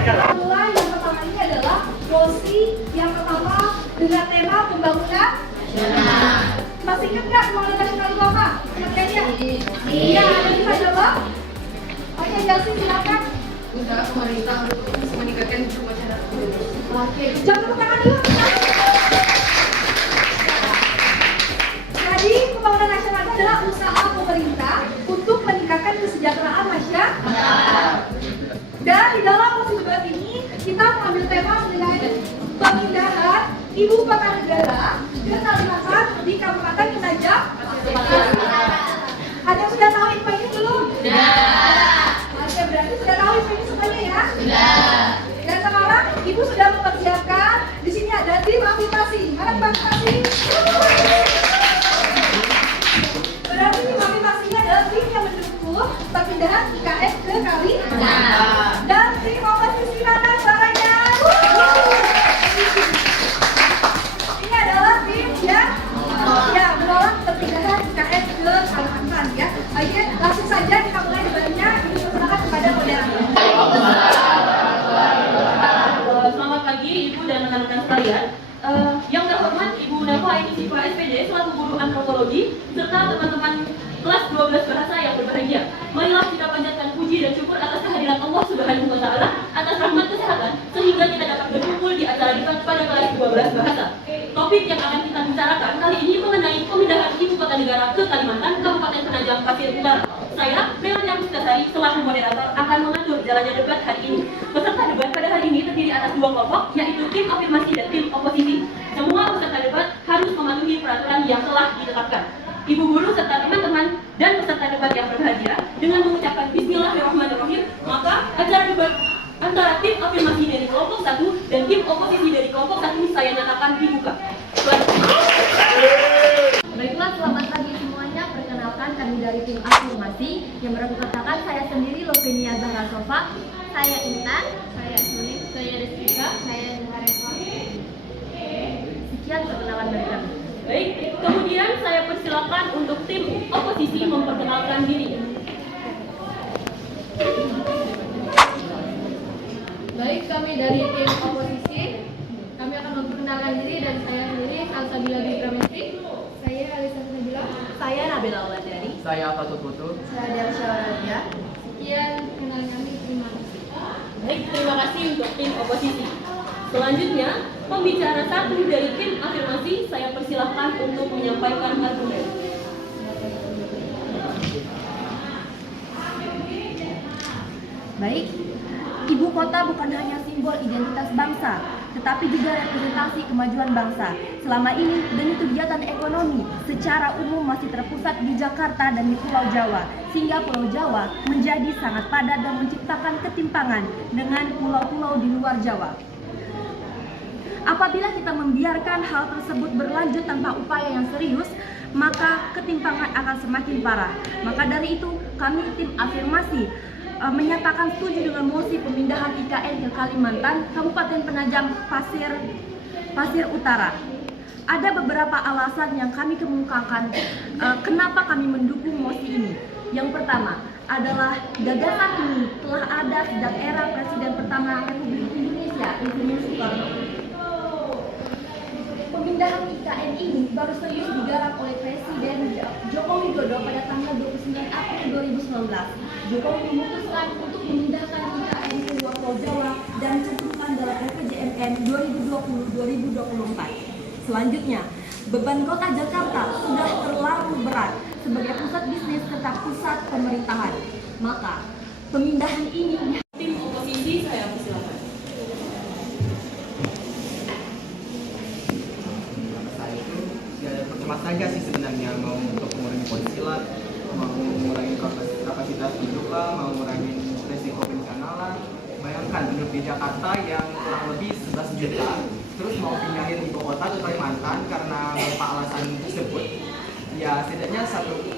Mulai yang pertama ini adalah Rosi yang pertama dengan tema pembangunan. Masih ingat nggak pembangunan nasional itu apa? Materinya? Iya, ada bisa jawab? Oke, Yasi silakan. Usaha pemerintah untuk meningkatkan hidup masyarakat. Oke, jangan tepuk tangan dulu. Jadi pembangunan nasional itu adalah usaha pemerintah untuk meningkatkan kesejahteraan masyarakat. Dan di dalam sesi debat ini kita mengambil tema mengenai pemindahan ibu kota negara ke Kalimantan di Kabupaten Penajam. Ada yang sudah tahu info ini belum? Oke, berarti sudah tahu info ini semuanya ya? Dan sekarang ibu sudah mempersiapkan. Di sini ada tim afirmasi. Mana tim afirmasi? Berarti tim afirmasinya adalah tim yang mendukung perpindahan IKN ke Kalimantan. Dan tim oposisi mana suaranya? Ini adalah tim yang menolak perpindahan IKN ke Kalimantan ya. Oke, langsung saja kita mulai debatnya. Ini persilakan kepada moderator. Selamat pagi Ibu dan rekan-rekan sekalian. Yang terhormat Ibu Neva ini siswa SPD selaku guru antropologi serta teman-teman kelas 12 bahasa yang berbahagia. Marilah kita panjatkan puji dan syukur atas kehadiran Allah Subhanahu wa taala atas rahmat kesehatan sehingga kita dapat berkumpul di acara debat pada kelas 12 bahasa. Topik yang akan kita bicarakan kali ini mengenai pemindahan ibu kota negara ke Kalimantan, Kabupaten Penajam Pasir Utara. Saya, Melania Mustasari, selaku moderator akan mengatur jalannya debat hari ini. Peserta debat pada hari ini terdiri atas dua kelompok, yaitu tim afirmasi dan tim oposisi. Semua peserta debat harus mematuhi peraturan yang telah ditetapkan. Ibu guru serta teman-teman dan peserta debat yang berbahagia dengan mengucapkan Bismillahirrahmanirrahim, maka acara debat antara tim afirmasi dari kelompok 1 dan tim oposisi dari kelompok 1 saya nyatakan dibuka. Baiklah, selamat pagi semuanya. Perkenalkan, kami dari tim afirmasi yang beranggotakan saya sendiri Lovenia Zahra Sofa, saya Intan, saya Sulit, saya Destika, saya Nuhareva. Sekian perkenalan dari kami. Baik, kemudian saya persilakan untuk tim oposisi memperkenalkan diri. Baik, kami dari tim oposisi, kami akan memperkenalkan diri dan saya sendiri Salsabila Bikramesti. Saya Alisa Nabila. Saya Nabila Uladari. Saya Fatut Putu. Saya Darsya Waradia. Sekian perkenalan kami, terima kasih. Baik, terima kasih untuk tim oposisi. Selanjutnya, pembicara satu dari tim afirmasi saya persilahkan untuk menyampaikan argumen. Baik, ibu kota bukan hanya simbol identitas bangsa, tetapi juga representasi kemajuan bangsa. Selama ini, demi kegiatan ekonomi secara umum masih terpusat di Jakarta dan di Pulau Jawa, sehingga Pulau Jawa menjadi sangat padat dan menciptakan ketimpangan dengan pulau-pulau di luar Jawa. Apabila kita membiarkan hal tersebut berlanjut tanpa upaya yang serius, maka ketimpangan akan semakin parah. Maka dari itu, kami tim afirmasi menyatakan setuju dengan mosi pemindahan IKN ke Kalimantan, Kabupaten Penajam Pasir Utara. Ada beberapa alasan yang kami kemukakan kenapa kami mendukung mosi ini. Yang pertama adalah gagasan ini telah ada sejak era Presiden pertama Republik Indonesia, Insinyur Soekarno. Pemindahan IKN ini baru serius digarap oleh Presiden Joko Widodo pada tanggal 29 April 2019. Jokowi memutuskan untuk memindahkan IKN ke luar Pulau Jawa dan dicantumkan dalam RPJMN 2020-2024. Selanjutnya, beban kota Jakarta sudah terlalu berat sebagai pusat bisnis serta pusat pemerintahan. Maka, pemindahan ini Tim oposisi saya persilakan. Saya itu ya pertama saja sih sebenarnya mau untuk mengurangi penghasilan, mau mengurangi kapasitas penduduk lah, mau mengurangi resiko bencana lah. Bayangkan penduduk di Jakarta yang kurang lebih 11 juta, terus mau pindahin ibu kota ke Kalimantan karena beberapa alasan tersebut. Ya setidaknya 1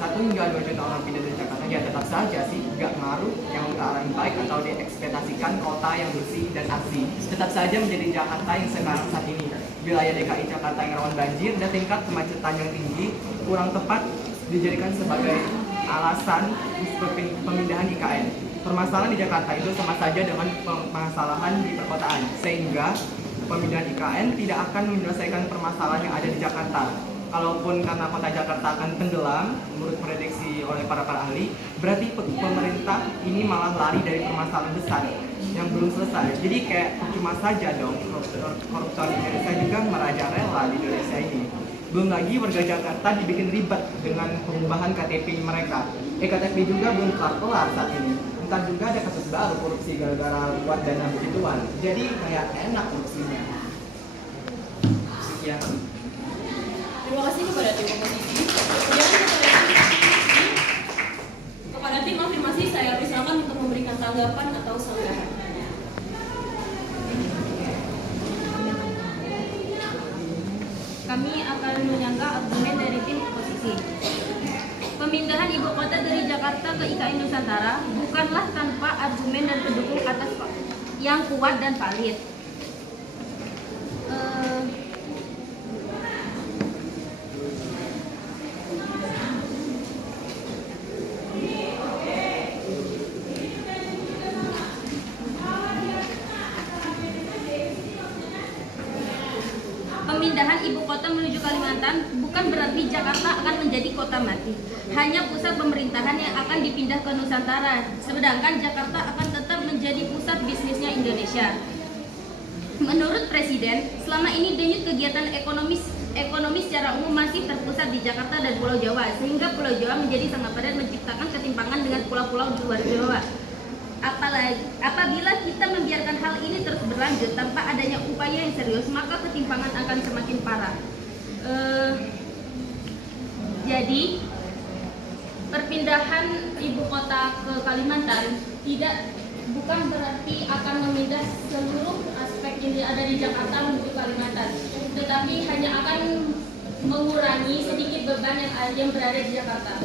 hingga 2 juta orang pindah dari Jakarta, ya tetap saja sih nggak ngaruh yang ke arah yang baik atau diekspektasikan kota yang bersih dan asri. Tetap saja menjadi Jakarta yang sekarang saat ini. Wilayah DKI Jakarta yang rawan banjir dan tingkat kemacetan yang tinggi kurang tepat dijadikan sebagai alasan pemindahan IKN. permasalahan di Jakarta itu sama saja dengan permasalahan di perkotaan, sehingga pemindahan IKN tidak akan menyelesaikan permasalahan yang ada di Jakarta. Kalaupun karena kota Jakarta akan tenggelam, menurut prediksi oleh para ahli, berarti pemerintah ini malah lari dari permasalahan besar yang belum selesai. Jadi kayak percuma saja dong koruptor di Indonesia juga merajalela di Indonesia ini. Belum lagi warga Jakarta dibikin ribet dengan pengubahan KTP mereka. KTP juga belum kelar saat ini. Ntar juga ada kasus baru korupsi gara-gara buat dana begituan. Jadi kayak enak korupsinya. Sekian. Terima kasih kepada tim oposisi. Kepada tim afirmasi saya persilakan untuk memberikan tanggapan atau sanggahan. Kami akan menyanggah argumen dari tim oposisi. Pemindahan ibu kota dari Jakarta ke IKN Nusantara bukanlah tanpa argumen dan pendukung atas yang kuat dan valid. Pemindahan ibu kota menuju Kalimantan bukan berarti Jakarta akan menjadi kota mati. Hanya pusat pemerintahan yang akan dipindah ke Nusantara, sedangkan Jakarta akan tetap menjadi pusat bisnisnya Indonesia. Menurut Presiden, selama ini denyut kegiatan ekonomi secara umum masih terpusat di Jakarta dan Pulau Jawa, sehingga Pulau Jawa menjadi sangat padat menciptakan ketimpangan dengan pulau-pulau di luar Jawa. Apabila kita membiarkan hal ini terus berlanjut tanpa adanya upaya yang serius, maka ketimpangan akan semakin parah. Jadi, perpindahan ibu kota ke Kalimantan bukan berarti akan memindah seluruh aspek yang ada di Jakarta menuju Kalimantan, tetapi hanya akan mengurangi sedikit beban yang berada di Jakarta.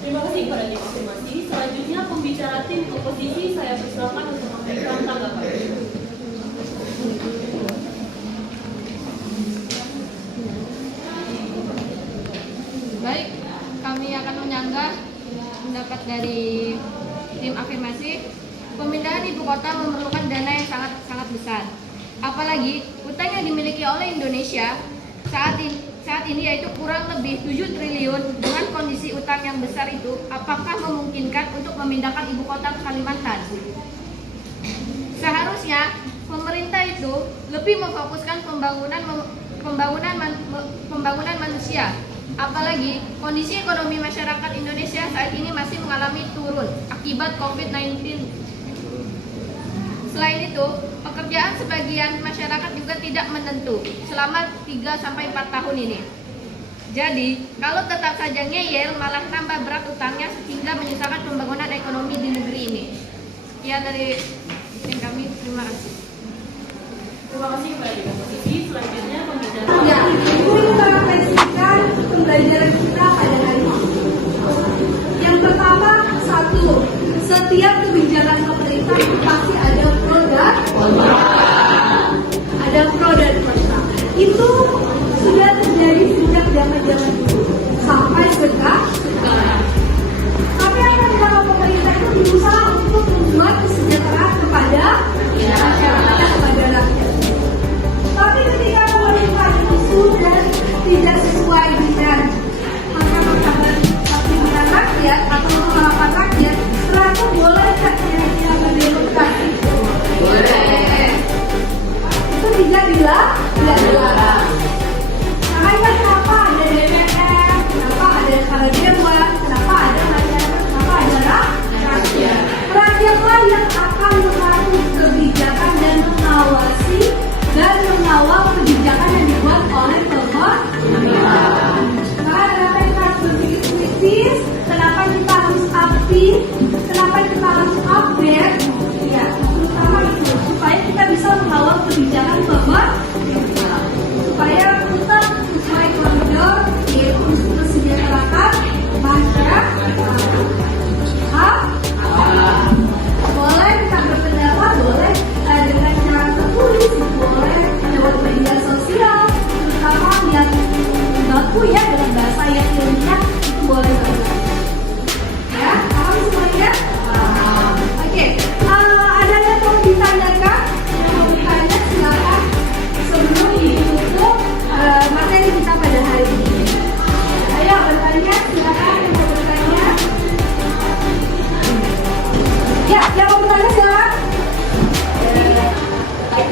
Terima kasih kepada tim afirmasi. Selanjutnya pembicara tim oposisi saya persilakan untuk memberikan tanggapan. Baik, kami akan menyanggah pendapat dari tim afirmasi. Pemindahan ibu kota memerlukan dana yang sangat besar. Apalagi utang yang dimiliki oleh Indonesia saat ini yaitu kurang lebih 7 triliun. Dengan kondisi utang yang besar itu, apakah memungkinkan untuk memindahkan ibu kota ke Kalimantan? Seharusnya pemerintah itu lebih memfokuskan pembangunan manusia. Apalagi kondisi ekonomi masyarakat Indonesia saat ini masih mengalami turun akibat COVID-19. Selain itu, pekerjaan sebagian masyarakat juga tidak menentu selama 3-4 tahun ini. Jadi, kalau tetap saja ngeyel malah nambah berat utangnya sehingga menyusahkan pembangunan ekonomi di negeri ini. Sekian dari tim kami, terima kasih. Terima kasih kepada tim oposisi. Selanjutnya pembicara. Ya, itu kita refleksikan pembelajaran kita pada hari ini. Yang pertama, satu, setiap kebijakan pemerintah pasti ada pro dan kontra. Ada pro dan kontra. Itu sudah terjadi sejak zaman-zaman dulu sampai sekarang. Tapi apa kalau pemerintah itu berusaha untuk membuat kesejahteraan kepada masyarakat, kepada rakyat. Tapi ketika pemerintah itu sudah tidak sesuai dengan keinginan rakyat atau harapan rakyat, setelah itu boleh tidak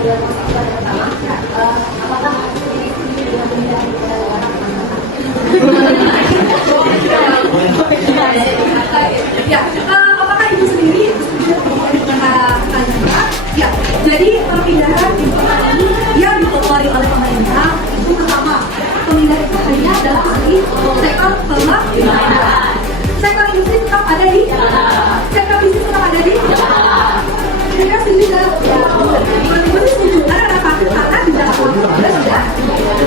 Ya, apakah ibu sendiri setuju dengan kata-kata? Ya, jadi perpindahan ibu kota ini yang dikeluarkan oleh pemerintah itu pertama, pemindahan itu hanya dalam arti sektor pemerintahan. Sektor industri tetap ada di, sektor bisnis tetap ada di. Kira setuju nggak? Ibu setuju. Karena apa? Karena di Jakarta sudah.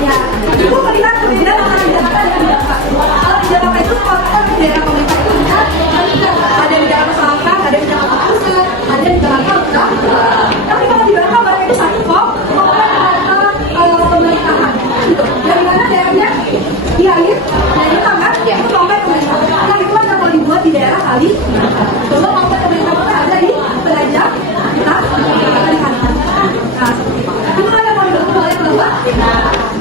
Ya, ibu melihat perbedaan antara Jakarta dan Jakarta. Kalau di Jakarta itu kota daerah pemerintah itu ada di Jakarta Selatan, ada di Jakarta Pusat, ada di Jakarta Utara. Tapi kalau di Jakarta mereka itu satu kok, Jakarta pemerintahan. Dari mana daerahnya? Di akhir, dari tangan, itu sampai pemerintah. Nah itu kan kalau dibuat di daerah kali, coba sampai pemerintah kota ada di Penajam, kita di Kalimantan. Nah seperti itu. Itu kan yang mau dibantu oleh Bapak.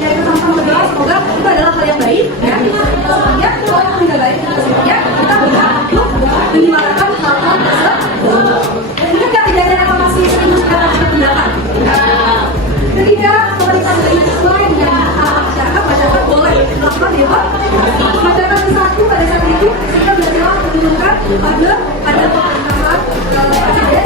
Ya itu sama-sama berdoa semoga itu adalah hal yang baik. Ya, semuanya kalau yang tidak baik, semuanya kita bisa untuk menyuarakan hal-hal tersebut. Ingat nggak kejadian apa masih sering sekarang tindakan? Ketika pemerintah dari sesuai dengan masyarakat boleh melakukan demo. Masyarakat bersatu pada saat itu kita berhasil menurunkan ada pemerintahan presiden